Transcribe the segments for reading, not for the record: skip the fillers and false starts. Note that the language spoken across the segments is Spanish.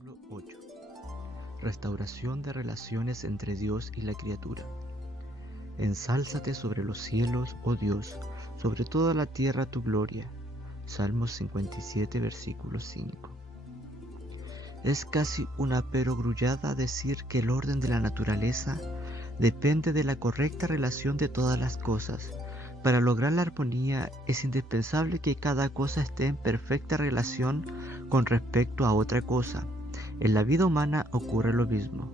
Capítulo 8. Restauración de relaciones entre Dios y la criatura. Ensálzate sobre los cielos, oh Dios, sobre toda la tierra tu gloria. Salmos 57, versículo 5. Es casi una perogrullada decir que el orden de la naturaleza depende de la correcta relación de todas las cosas. Para lograr la armonía es indispensable que cada cosa esté en perfecta relación con respecto a otra cosa. En la vida humana ocurre lo mismo.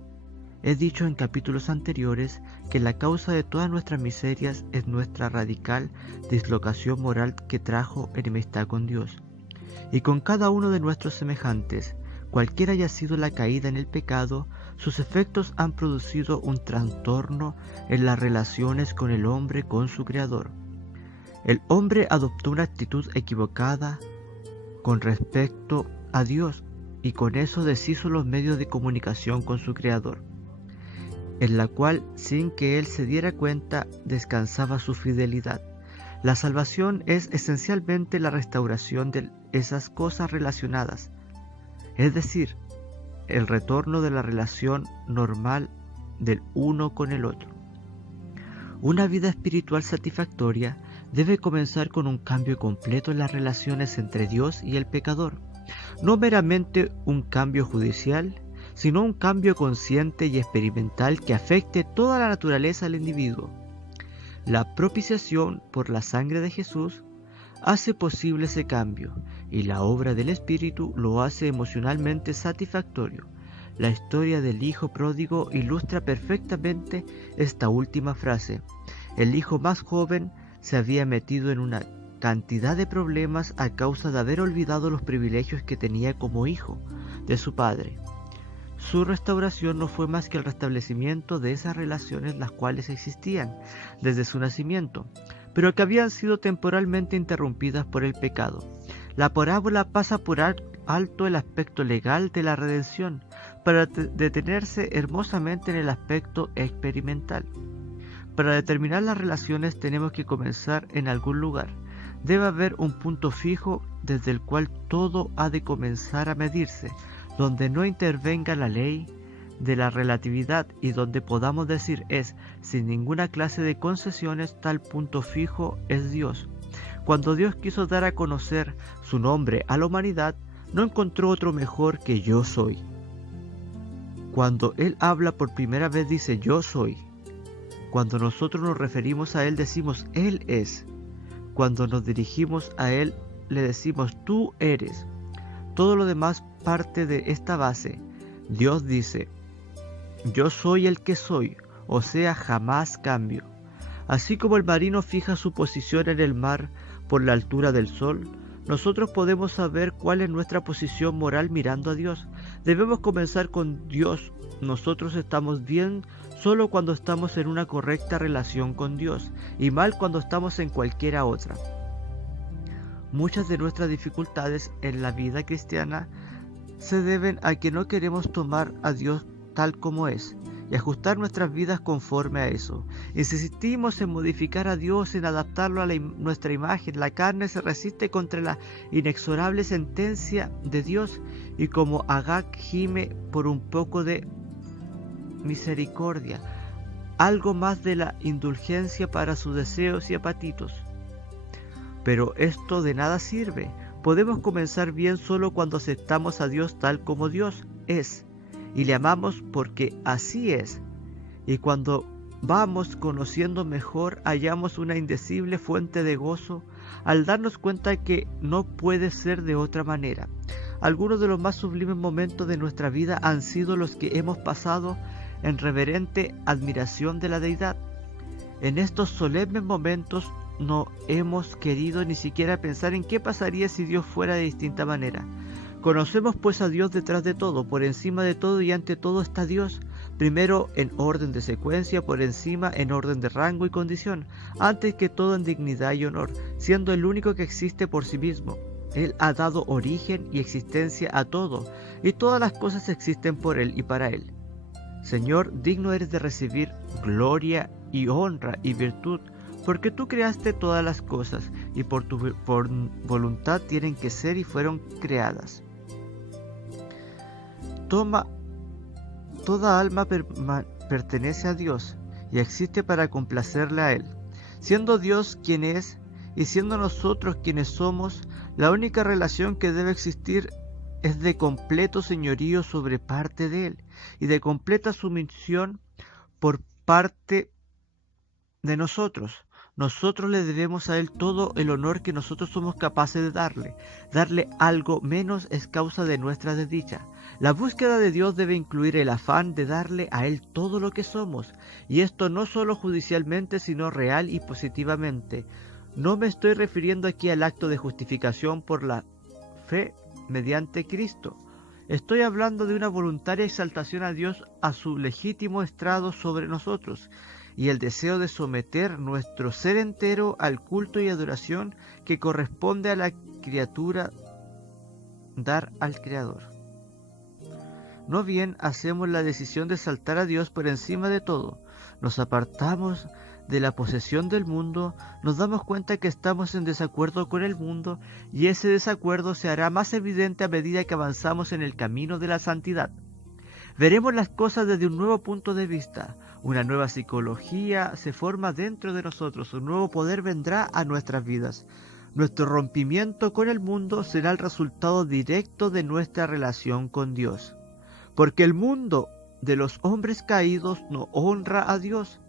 He dicho en capítulos anteriores que la causa de todas nuestras miserias es nuestra radical dislocación moral que trajo enemistad con Dios y con cada uno de nuestros semejantes. Cualquiera haya sido la caída en el pecado, sus efectos han producido un trastorno en las relaciones con el hombre con su Creador. El hombre adoptó una actitud equivocada con respecto a Dios y con eso deshizo los medios de comunicación con su Creador, en la cual, sin que él se diera cuenta, descansaba su fidelidad. La salvación es esencialmente la restauración de esas cosas relacionadas, es decir, el retorno de la relación normal del uno con el otro. Una vida espiritual satisfactoria debe comenzar con un cambio completo en las relaciones entre Dios y el pecador, no meramente un cambio judicial, sino un cambio consciente y experimental que afecte toda la naturaleza del individuo. La propiciación por la sangre de Jesús hace posible ese cambio, y la obra del Espíritu lo hace emocionalmente satisfactorio. La historia del hijo pródigo ilustra perfectamente esta última frase. El hijo más joven se había metido en una cantidad de problemas a causa de haber olvidado los privilegios que tenía como hijo de su padre. Su restauración no fue más que el restablecimiento de esas relaciones las cuales existían desde su nacimiento, pero que habían sido temporalmente interrumpidas por el pecado. La parábola pasa por alto el aspecto legal de la redención para detenerse hermosamente en el aspecto experimental. Para determinar las relaciones tenemos que comenzar en algún lugar. Debe haber un punto fijo desde el cual todo ha de comenzar a medirse, donde no intervenga la ley de la relatividad y donde podamos decir es, sin ninguna clase de concesiones, tal punto fijo es Dios. Cuando Dios quiso dar a conocer su nombre a la humanidad, no encontró otro mejor que yo soy. Cuando Él habla por primera vez dice yo soy. Cuando nosotros nos referimos a Él decimos Él es. Cuando nos dirigimos a Él le decimos tú eres. Todo lo demás parte de esta base. Dios dice yo soy el que soy, o sea, jamás cambio. Así como el marino fija su posición en el mar por la altura del sol, nosotros podemos saber cuál es nuestra posición moral mirando a Dios. Debemos comenzar con Dios. Nosotros estamos bien solo cuando estamos en una correcta relación con Dios y mal cuando estamos en cualquiera otra. Muchas de nuestras dificultades en la vida cristiana se deben a que no queremos tomar a Dios tal como es y ajustar nuestras vidas conforme a eso. Insistimos en modificar a Dios, en adaptarlo a nuestra imagen. La carne se resiste contra la inexorable sentencia de Dios y como Agag gime por un poco de misericordia, algo más de la indulgencia para sus deseos y apetitos. Pero esto de nada sirve. Podemos comenzar bien solo cuando aceptamos a Dios tal como Dios es y le amamos porque así es. Y cuando vamos conociendo mejor, hallamos una indecible fuente de gozo al darnos cuenta que no puede ser de otra manera. Algunos de los más sublimes momentos de nuestra vida han sido los que hemos pasado en reverente admiración de la Deidad. En estos solemnes momentos no hemos querido ni siquiera pensar en qué pasaría si Dios fuera de distinta manera. Conocemos pues a Dios detrás de todo, por encima de todo y ante todo está Dios, primero en orden de secuencia, por encima en orden de rango y condición, antes que todo en dignidad y honor, siendo el único que existe por sí mismo. Él ha dado origen y existencia a todo, y todas las cosas existen por Él y para Él. Señor, digno eres de recibir gloria y honra y virtud, porque tú creaste todas las cosas, y por tu voluntad tienen que ser y fueron creadas. Toda alma pertenece a Dios y existe para complacerle a Él. Siendo Dios quien es y siendo nosotros quienes somos, la única relación que debe existir es de completo señorío sobre parte de Él y de completa sumisión por parte de nosotros. Nosotros le debemos a Él todo el honor que nosotros somos capaces de darle. Darle algo menos es causa de nuestra desdicha. La búsqueda de Dios debe incluir el afán de darle a Él todo lo que somos, y esto no solo judicialmente, sino real y positivamente. No me estoy refiriendo aquí al acto de justificación por la fe mediante Cristo. Estoy hablando de una voluntaria exaltación a Dios a su legítimo estrado sobre nosotros, y el deseo de someter nuestro ser entero al culto y adoración que corresponde a la criatura dar al Creador. No bien hacemos la decisión de exaltar a Dios por encima de todo, nos apartamos de la posesión del mundo, nos damos cuenta que estamos en desacuerdo con el mundo, y ese desacuerdo se hará más evidente a medida que avanzamos en el camino de la santidad. Veremos las cosas desde un nuevo punto de vista. Una nueva psicología se forma dentro de nosotros, un nuevo poder vendrá a nuestras vidas. Nuestro rompimiento con el mundo será el resultado directo de nuestra relación con Dios. Porque el mundo de los hombres caídos no honra a Dios.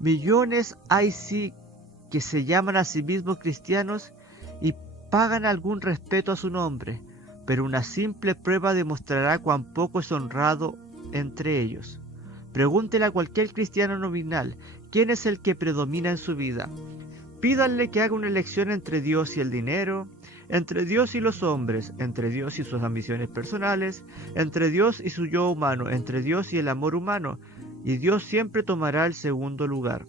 Millones hay sí que se llaman a sí mismos cristianos y pagan algún respeto a su nombre, pero una simple prueba demostrará cuán poco es honrado entre ellos. Pregúntele a cualquier cristiano nominal, ¿quién es el que predomina en su vida? Pídanle que haga una elección entre Dios y el dinero, entre Dios y los hombres, entre Dios y sus ambiciones personales, entre Dios y su yo humano, entre Dios y el amor humano, y Dios siempre tomará el segundo lugar.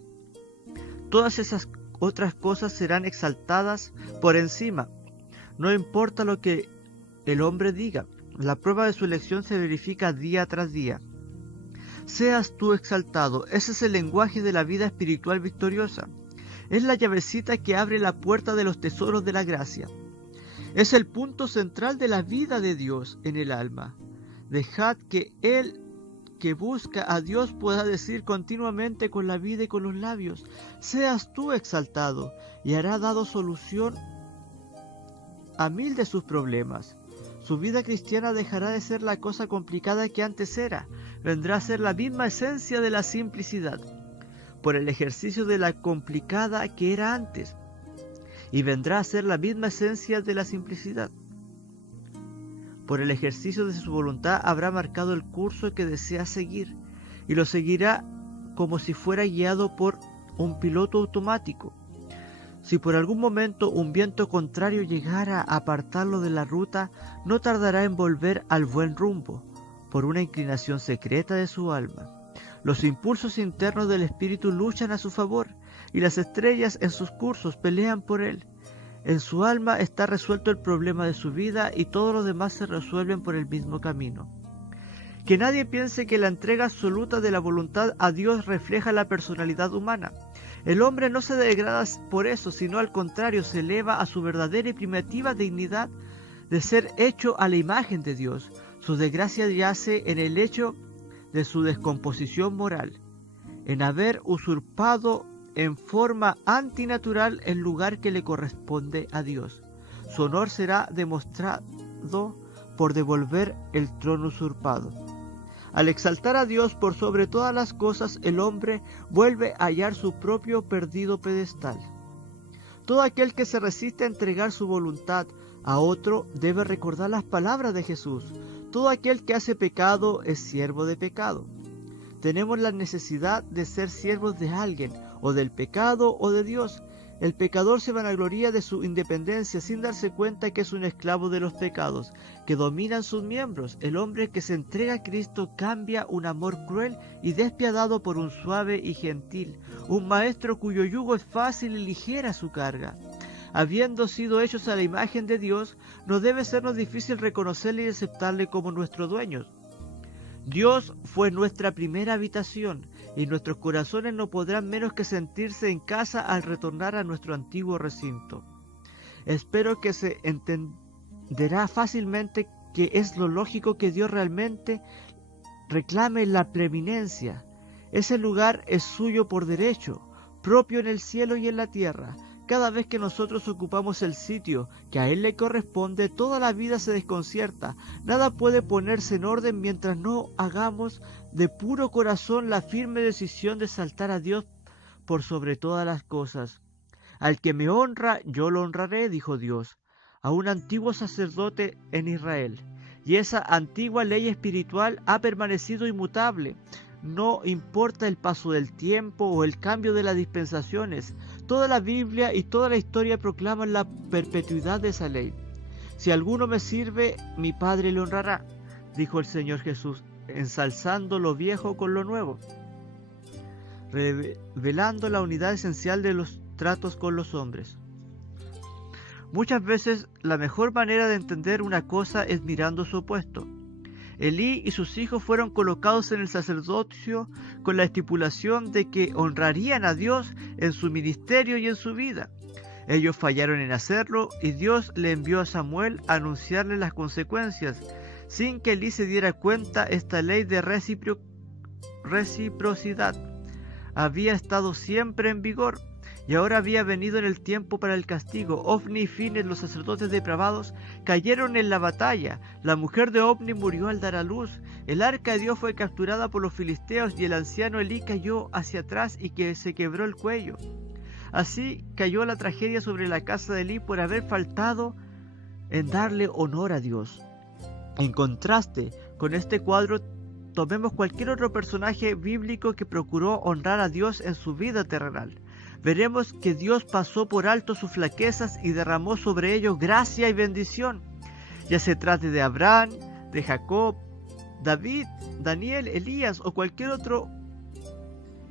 Todas esas otras cosas serán exaltadas por encima. No importa lo que el hombre diga, la prueba de su elección se verifica día tras día. Seas tú exaltado, ese es el lenguaje de la vida espiritual victoriosa. Es la llavecita que abre la puerta de los tesoros de la gracia. Es el punto central de la vida de Dios en el alma. Dejad que Él que busca a Dios pueda decir continuamente con la vida y con los labios, seas tú exaltado, y hará dado solución a 1000 de sus problemas. Su vida cristiana dejará de ser la cosa complicada que antes era, vendrá a ser la misma esencia de la simplicidad, por el ejercicio de la complicada que era antes, y vendrá a ser la misma esencia de la simplicidad. Por el ejercicio de su voluntad habrá marcado el curso que desea seguir, y lo seguirá como si fuera guiado por un piloto automático. Si por algún momento un viento contrario llegara a apartarlo de la ruta, no tardará en volver al buen rumbo, por una inclinación secreta de su alma. Los impulsos internos del espíritu luchan a su favor, y las estrellas en sus cursos pelean por él. En su alma está resuelto el problema de su vida y todos los demás se resuelven por el mismo camino. Que nadie piense que la entrega absoluta de la voluntad a Dios refleja la personalidad humana. El hombre no se degrada por eso, sino al contrario, se eleva a su verdadera y primitiva dignidad de ser hecho a la imagen de Dios. Su desgracia yace en el hecho de su descomposición moral, en haber usurpado en forma antinatural el lugar que le corresponde a Dios. Su honor será demostrado por devolver el trono usurpado. Al exaltar a Dios por sobre todas las cosas, el hombre vuelve a hallar su propio perdido pedestal. Todo aquel que se resiste a entregar su voluntad a otro debe recordar las palabras de Jesús. Todo aquel que hace pecado es siervo de pecado. Tenemos la necesidad de ser siervos de alguien, o del pecado o de Dios. El pecador se vanagloria de su independencia sin darse cuenta que es un esclavo de los pecados que dominan sus miembros. El hombre que se entrega a Cristo cambia un amor cruel y despiadado por un suave y gentil, un maestro cuyo yugo es fácil y ligera su carga. Habiendo sido hechos a la imagen de Dios, no debe sernos difícil reconocerle y aceptarle como nuestro dueño. Dios fue nuestra primera habitación, y nuestros corazones no podrán menos que sentirse en casa al retornar a nuestro antiguo recinto. Espero que se entenderá fácilmente que es lo lógico que Dios realmente reclame la preeminencia. Ese lugar es suyo por derecho, propio en el cielo y en la tierra. Cada vez que nosotros ocupamos el sitio que a Él le corresponde, toda la vida se desconcierta. Nada puede ponerse en orden mientras no hagamos de puro corazón la firme decisión de exaltar a Dios por sobre todas las cosas. Al que me honra, yo lo honraré, dijo Dios, a un antiguo sacerdote en Israel. Y esa antigua ley espiritual ha permanecido inmutable. No importa el paso del tiempo o el cambio de las dispensaciones, toda la Biblia y toda la historia proclaman la perpetuidad de esa ley. Si alguno me sirve, mi Padre le honrará, dijo el Señor Jesús, ensalzando lo viejo con lo nuevo, revelando la unidad esencial de los tratos con los hombres. Muchas veces la mejor manera de entender una cosa es mirando su opuesto. Elí y sus hijos fueron colocados en el sacerdocio con la estipulación de que honrarían a Dios en su ministerio y en su vida. Ellos fallaron en hacerlo y Dios le envió a Samuel a anunciarle las consecuencias. Sin que Elí se diera cuenta, esta ley de reciprocidad había estado siempre en vigor. Y ahora había venido en el tiempo para el castigo. Ofni y Fines, los sacerdotes depravados, cayeron en la batalla. La mujer de Ofni murió al dar a luz. El arca de Dios fue capturada por los filisteos y el anciano Elí cayó hacia atrás y se quebró el cuello. Así cayó la tragedia sobre la casa de Elí por haber faltado en darle honor a Dios. En contraste con este cuadro, tomemos cualquier otro personaje bíblico que procuró honrar a Dios en su vida terrenal. Veremos que Dios pasó por alto sus flaquezas y derramó sobre ellos gracia y bendición. Ya se trate de Abraham, de Jacob, David, Daniel, Elías o cualquier otro,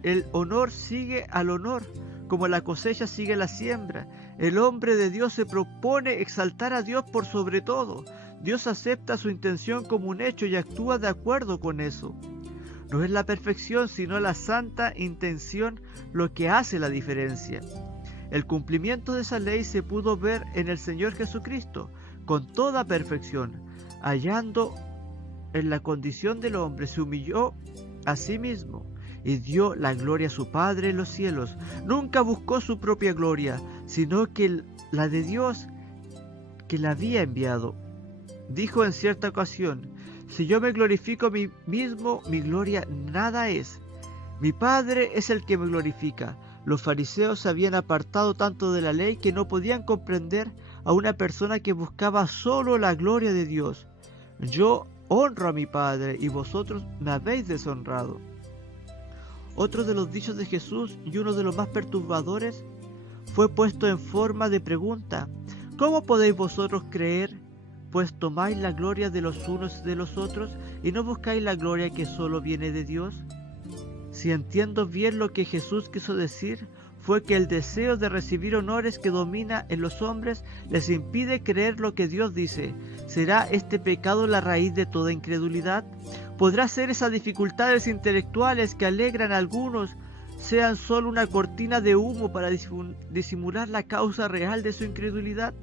el honor sigue al honor, como la cosecha sigue la siembra. El hombre de Dios se propone exaltar a Dios por sobre todo. Dios acepta su intención como un hecho y actúa de acuerdo con eso. No es la perfección, sino la santa intención lo que hace la diferencia. El cumplimiento de esa ley se pudo ver en el Señor Jesucristo, con toda perfección. Hallando en la condición del hombre, se humilló a sí mismo y dio la gloria a su Padre en los cielos. Nunca buscó su propia gloria, sino que la de Dios que la había enviado. Dijo en cierta ocasión: si yo me glorifico a mí mismo, mi gloria nada es. Mi Padre es el que me glorifica. Los fariseos se habían apartado tanto de la ley que no podían comprender a una persona que buscaba solo la gloria de Dios. Yo honro a mi Padre y vosotros me habéis deshonrado. Otro de los dichos de Jesús y uno de los más perturbadores fue puesto en forma de pregunta: ¿cómo podéis vosotros creer? Pues tomáis la gloria de los unos y de los otros, y no buscáis la gloria que solo viene de Dios. Si entiendo bien lo que Jesús quiso decir, fue que el deseo de recibir honores que domina en los hombres les impide creer lo que Dios dice. ¿Será este pecado la raíz de toda incredulidad? ¿Podrá ser esas dificultades intelectuales que alegran a algunos sean solo una cortina de humo para disimular la causa real de su incredulidad?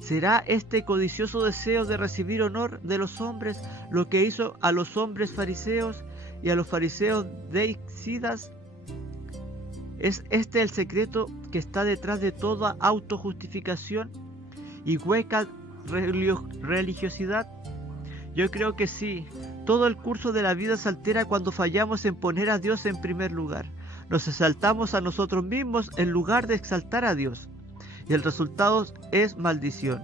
¿Será este codicioso deseo de recibir honor de los hombres lo que hizo a los hombres fariseos y a los fariseos deicidas? ¿Es este el secreto que está detrás de toda autojustificación y hueca religiosidad? Yo creo que sí. Todo el curso de la vida se altera cuando fallamos en poner a Dios en primer lugar. Nos exaltamos a nosotros mismos en lugar de exaltar a Dios. Y el resultado es maldición.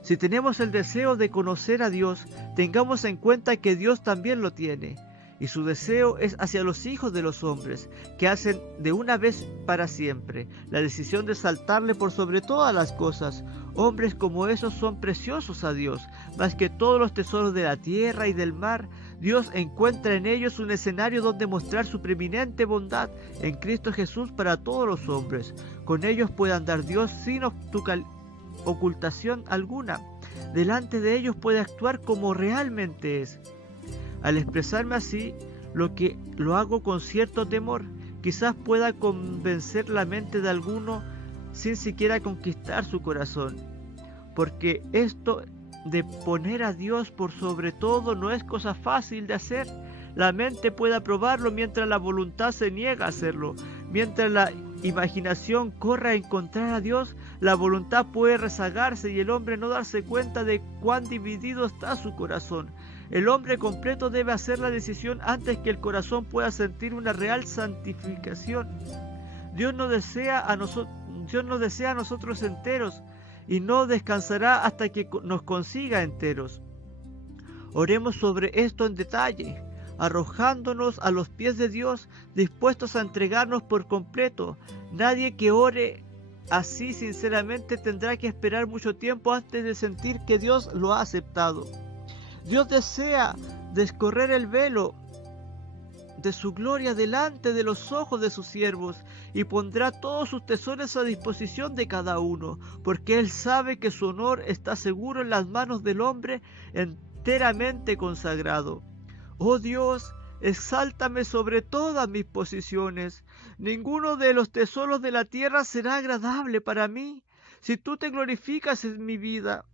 Si tenemos el deseo de conocer a Dios, tengamos en cuenta que Dios también lo tiene, y su deseo es hacia los hijos de los hombres, que hacen de una vez para siempre la decisión de exaltarle por sobre todas las cosas. Hombres como esos son preciosos a Dios, más que todos los tesoros de la tierra y del mar. Dios encuentra en ellos un escenario donde mostrar su preeminente bondad en Cristo Jesús para todos los hombres. Con ellos puede andar Dios sin ocultación alguna. Delante de ellos puede actuar como realmente es. Al expresarme así, lo hago con cierto temor. Quizás pueda convencer la mente de alguno sin siquiera conquistar su corazón, porque esto de poner a Dios por sobre todo no es cosa fácil de hacer. La mente puede aprobarlo mientras la voluntad se niega a hacerlo. Mientras la imaginación corre a encontrar a Dios, la voluntad puede rezagarse y el hombre no darse cuenta de cuán dividido está su corazón. El hombre completo debe hacer la decisión antes que el corazón pueda sentir una real santificación. Dios nos desea a nosotros enteros y no descansará hasta que nos consiga enteros. Oremos sobre esto en detalle, arrojándonos a los pies de Dios, dispuestos a entregarnos por completo. Nadie que ore así sinceramente tendrá que esperar mucho tiempo antes de sentir que Dios lo ha aceptado. Dios desea descorrer el velo de su gloria delante de los ojos de sus siervos y pondrá todos sus tesoros a disposición de cada uno, porque Él sabe que su honor está seguro en las manos del hombre enteramente consagrado. Oh Dios, exáltame sobre todas mis posesiones. Ninguno de los tesoros de la tierra será agradable para mí. Si tú te glorificas en mi vida,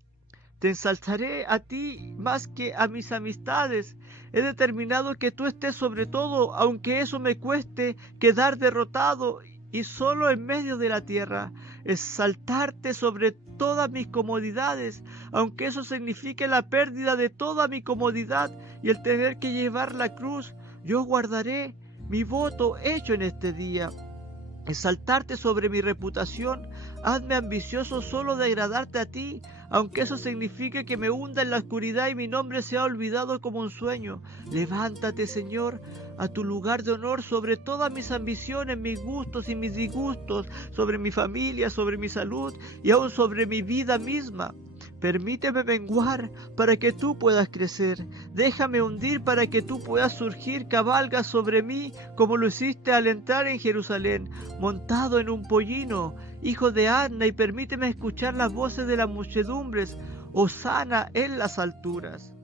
te ensalzaré a ti más que a mis amistades. He determinado que tú estés sobre todo, aunque eso me cueste quedar derrotado y solo en medio de la tierra. Exaltarte sobre todas mis comodidades, aunque eso signifique la pérdida de toda mi comodidad y el tener que llevar la cruz. Yo guardaré mi voto hecho en este día. Exaltarte sobre mi reputación, hazme ambicioso solo de agradarte a ti, aunque eso signifique que me hunda en la oscuridad y mi nombre sea olvidado como un sueño. Levántate, Señor, a tu lugar de honor sobre todas mis ambiciones, mis gustos y mis disgustos, sobre mi familia, sobre mi salud y aún sobre mi vida misma. Permíteme menguar para que tú puedas crecer. Déjame hundir para que tú puedas surgir. Cabalga sobre mí como lo hiciste al entrar en Jerusalén, montado en un pollino, hijo de Anna, y permíteme escuchar las voces de las muchedumbres. Hosana en las alturas.